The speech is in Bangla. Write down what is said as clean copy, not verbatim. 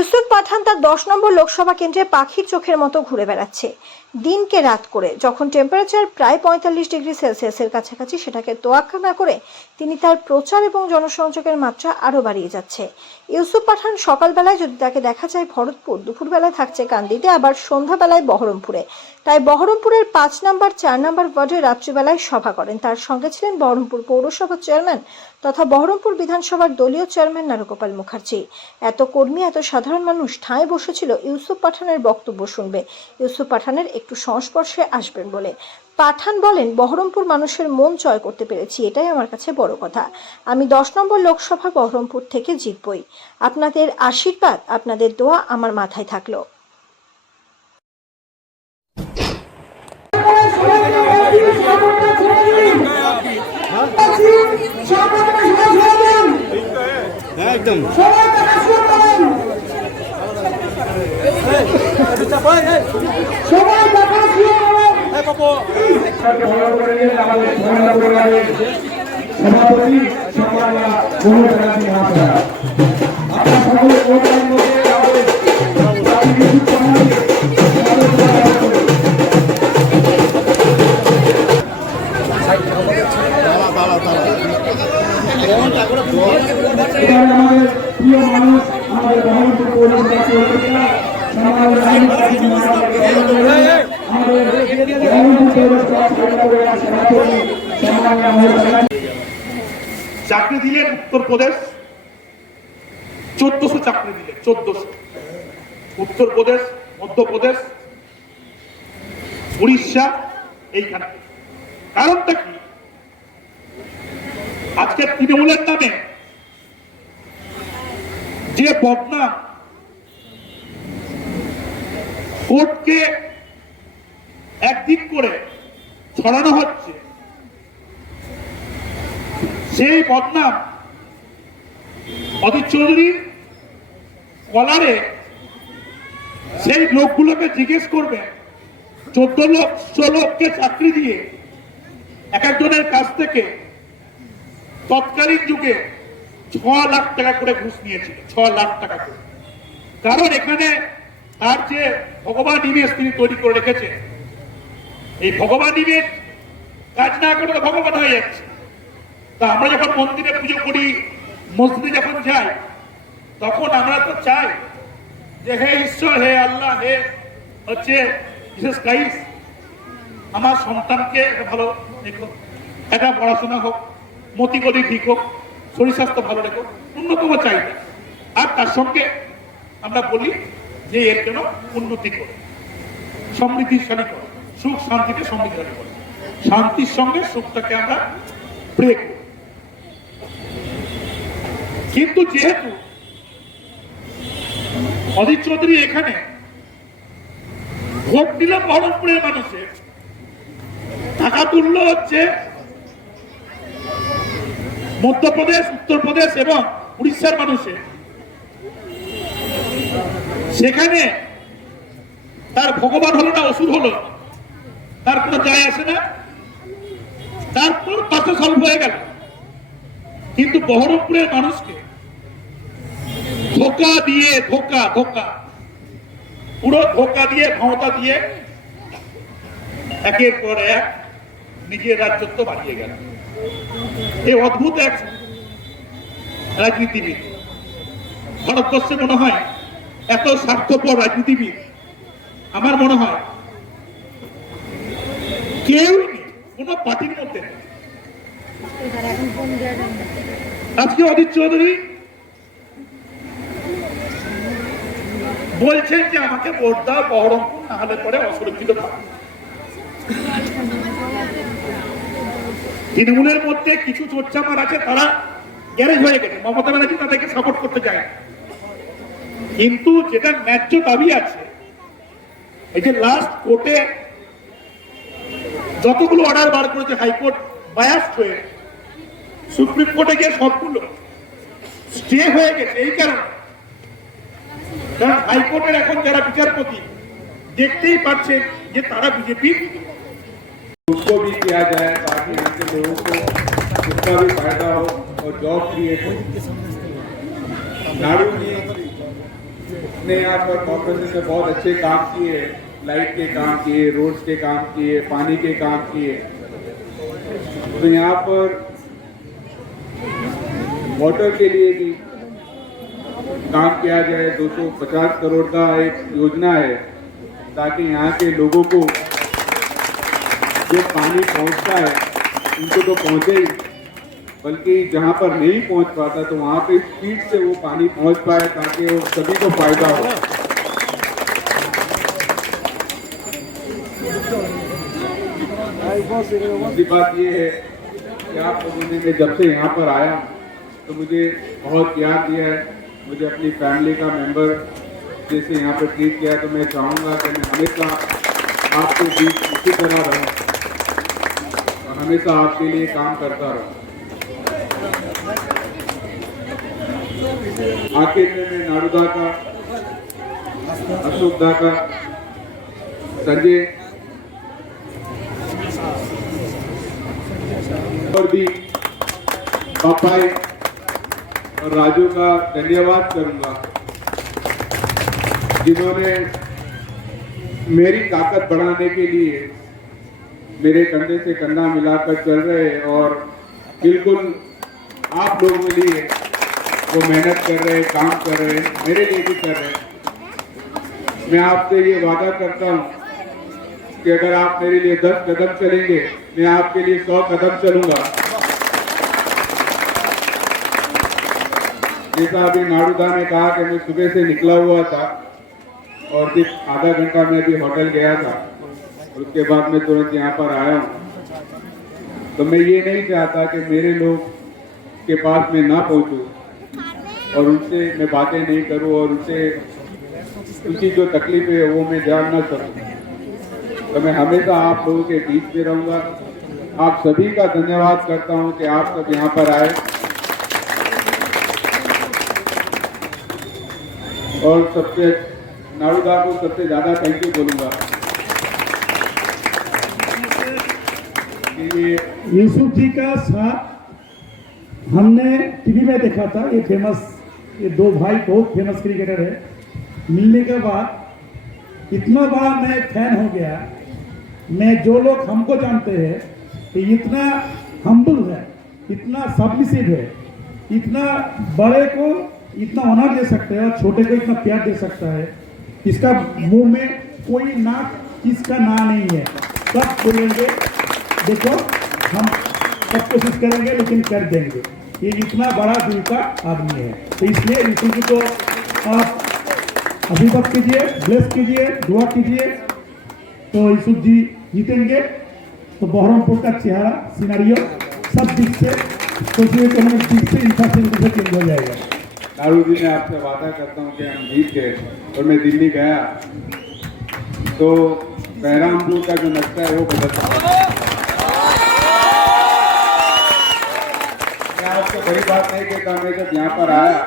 ইউসুফ পাঠান তার 10 নম্বর লোকসভা কেন্দ্রে পাখির চোখের মতো ঘুরে বেড়াচ্ছে দিনকে রাত করে। যখন টেম্পারেচার প্রায় 45 ডিগ্রি সেলসিয়াসের কাছাকাছি, সেটাকে তোয়াক্কা না করে তিনি তার প্রচার এবং জনসংযোগের মাত্রা আরও বাড়িয়ে যাচ্ছে। ইউসুফ পাঠান সকালবেলায় যদি তাকে দেখা যায় ভরতপুর, দুপুরবেলায় থাকছে কান্দিতে, আবার সন্ধ্যাবেলায় বহরমপুরে। তাই বহরমপুরের 5 নম্বর 4 নম্বর ওয়ার্ডে রাত্রিবেলায় সভা করেন। তার সঙ্গে ছিলেন বহরমপুর পৌরসভার চেয়ারম্যান তথা বহরমপুর বিধানসভার দলীয় চেয়ারম্যান নারুগোপাল মুখার্জি। এত কর্মী, এত সাধারণ মানুষ ঠাঁই বসেছিল ইউসুফ পাঠানের বক্তব্য শুনবে, ইউসুফ পাঠানের একটু সংস্পর্শে আসবেন বলে। পাঠান বলেন, বহরমপুর মানুষের মন জয় করতে পেরেছি, এটাই আমার কাছে বড় কথা। আমি 10 নম্বর লোকসভা বহরমপুর থেকে জিতবই। আপনাদের আশীর্বাদ, আপনাদের দোয়া আমার মাথায় থাকলো। একদম আমাদের প্রিয় মানুষ, আমাদের বহরমপুর পৌরসভা চাকরি দিলেন উত্তরপ্রদেশ, 1400 চাকরি দিলেন, 1400। উত্তরপ্রদেশ, মধ্যপ্রদেশ, উড়িষ্যা, এইখানে। কারণটা কি? আজকে তৃণমূলের নামে যে বদনাম কোর্টকে একদিক করে ছড়ানো হচ্ছে, সেই বদনাম অধীর চৌধুরীর কলারে সেই লোকগুলোকে জিজ্ঞেস করবে। 14 লোককে চাকরি দিয়ে এক একজনের কাছ থেকে তৎকালীন যুগে 6 লাখ টাকা করে ঘুষ নিয়েছিল, 6 লাখ টাকা করে। কারণ এখানে তার যে ভগবান ইমেজ তিনি তৈরি করে রেখেছে, এই ভগবান ইমেজ কাজ না করে ভগবান হয়ে যাচ্ছে। তা আমরা যখন মন্দিরে পুজো করি, মসজিদে যখন যাই, তখন আমরা তো চাই যে হে ঈশ্বর, হে আল্লাহ, হে হচ্ছে জিসাস ক্রাইস্ট, আমার সন্তানকে ভালো রেখো, এটা পড়াশোনা হোক, মতিগতি ঠিক হোক, শরীর স্বাস্থ্য ভালো রেখো, ন্যূনতম চাহিদা। আর তার সঙ্গে আমরা বলি যে এর জন্য উন্নতি করে, সমৃদ্ধিশালী করে, সুখ শান্তিকে সমৃদ্ধিশালী করে, শান্তির সঙ্গে সুখটাকে আমরা প্রে করি। কিন্তু যেহেতু অধীর চৌধুরী এখানে ভোট দিল বহরমপুরের মানুষের, টাকা তুললো হচ্ছে মধ্যপ্রদেশ, উত্তরপ্রদেশ এবং উড়িষ্যার মানুষের, সেখানে তার ভগবান হলো না অসুর হলো, তার কোনো যায় আসে না। তারপর পাশে সলভ হয়ে গেল। কিন্তু বহরমপুরের মানুষকে ধোকা দিয়ে, ধোকা পুরো ধোকা দিয়ে, ক্ষমতা দিয়ে একের পর এক নিজের রাজত্ব বাড়িয়ে গেল। এই অদ্ভুত এক রাজনীতিবিদ ভারতবর্ষে মনে হয় এত স্বার্থপর রাজনীতিবিদ আমার মনে হয় কেউ নেই, কোন পার্টির মধ্যে নেই। আজকে অধীর চৌধুরী বলছেন যে আমাকে ভোট দাও বহরমপুর, না হলে পরে অসুরক্ষিত থাকবে। তৃণমূলের মধ্যে কিছু চোরচামার আছে, তারা গ্যারেজ হয়ে গেছে, মমতা ব্যানার্জি তাদেরকে সাপোর্ট করতে চায়। কিন্তু যেটা ন্যায্য দাবি আছে, এই যে লাস্ট কোর্টে যতগুলো অর্ডার বার করেছে হাইকোর্ট বায়াস হয়ে, সুপ্রিম কোর্টে গিয়ে সবগুলো স্টে হয়ে গেছে। এই কারণে, কারণ হাইকোর্টের এখন যারা বিচারপতি देखते ही पाচ্ছে যে তারা बीजेपी उसको भी किया जाए ताकि इनके लोगों को उसका भी फायदा हो और जॉब क्रिएट हो। नारू जी ने यहाँ पर कॉर्पोरेशन में बहुत अच्छे काम किए, लाइट के काम किए, रोड्स के काम किए, पानी के काम किए। तो यहाँ पर वाटर के लिए भी काम किया जाए। 250 करोड़ का एक योजना है ताकि यहाँ के लोगों को जो पानी पहुँचता है उनको तो पहुँचे ही, बल्कि जहाँ पर नहीं पहुँच पाता तो वहाँ पे स्पीड से वो पानी पहुँच पाए ताकि वो सभी को फायदा हो। दूसरी बात ये है कि आप लोगों ने मैं जब से यहाँ पर आया तो मुझे बहुत याद दिया है। मुझे अपनी फैमिली का मेंबर जैसे यहाँ पर ट्रीट किया, तो मैं चाहूँगा कि मैं हमेशा आपके बीच इसी तरह रहूँ और हमेशा आपके लिए काम करता रहूँ। आखिर में मैं नारुदा का, अशोक दा का, संजय और भी पापाई और राजू का धन्यवाद करूंगा, जिन्होंने मेरी ताकत बढ़ाने के लिए मेरे कंधे से कंधा मिलाकर चल रहे हैं और बिल्कुल आप लोगों के लिए वो मेहनत कर रहे हैं, काम कर रहे हैं, मेरे लिए भी कर रहे हैं। मैं आपसे ये वादा करता हूँ कि अगर आप मेरे लिए 10 कदम चलेंगे, मैं आपके लिए 100 कदम चलूंगा। जैसा अभी नारुदा ने कहा कि मैं सुबह से निकला हुआ था और सिर्फ आधा घंटा में अभी होटल गया था और उसके बाद मैं तुरंत यहाँ पर आया हूँ। तो मैं ये नहीं चाहता कि मेरे लोग के पास मैं ना पहुँचूँ और उनसे मैं बातें नहीं करूँ और उनकी जो तकलीफ है वो मैं जान ना सकूँ। तो मैं हमेशा आप लोगों के बीच में रहूँगा। आप सभी का धन्यवाद करता हूँ कि आप सब यहाँ पर आए और सबसे नारुदा को सबसे ज्यादा थैंक यू बोलूंगा कि ये यूसुफ जी का साथ हमने टीवी में देखा था। ये फेमस, ये दो भाई बहुत फेमस क्रिकेटर है। मिलने के बाद इतना बड़ा मैं फैन हो गया। मैं जो लोग हमको जानते हैं कि इतना हम्बल है, इतना सबमिसिव है, इतना बड़े को इतना ऑनर दे सकते हैं और छोटे को इतना प्यार दे सकता है। इसका मुंह में कोई ना किसका ना नहीं है। सब बोलेंगे देखो हम सब कोशिश करेंगे लेकिन कर देंगे। ये इतना बड़ा दिल का आदमी है। तो इसलिए यूसुफ जी को आप अभिभक्त कीजिए, ब्लेस कीजिए, दुआ कीजिए तो यूसुफ जी जीतेंगे। तो बहरमपुर का चेहरा सिनारियो सब दिख से सोचिए इकोनॉमिक दिख से इंफ्रास्ट्रक्चर से चेंज हो जाएगा। नारू जी ने आपसे वादा करता हूँ कि हम जीत गए और मैं दिल्ली गया तो बहरामपुर का जो नक्शा है वो बदल सकता। मैं आपसे बड़ी बात नहीं कहता। मैं जब यहाँ पर आया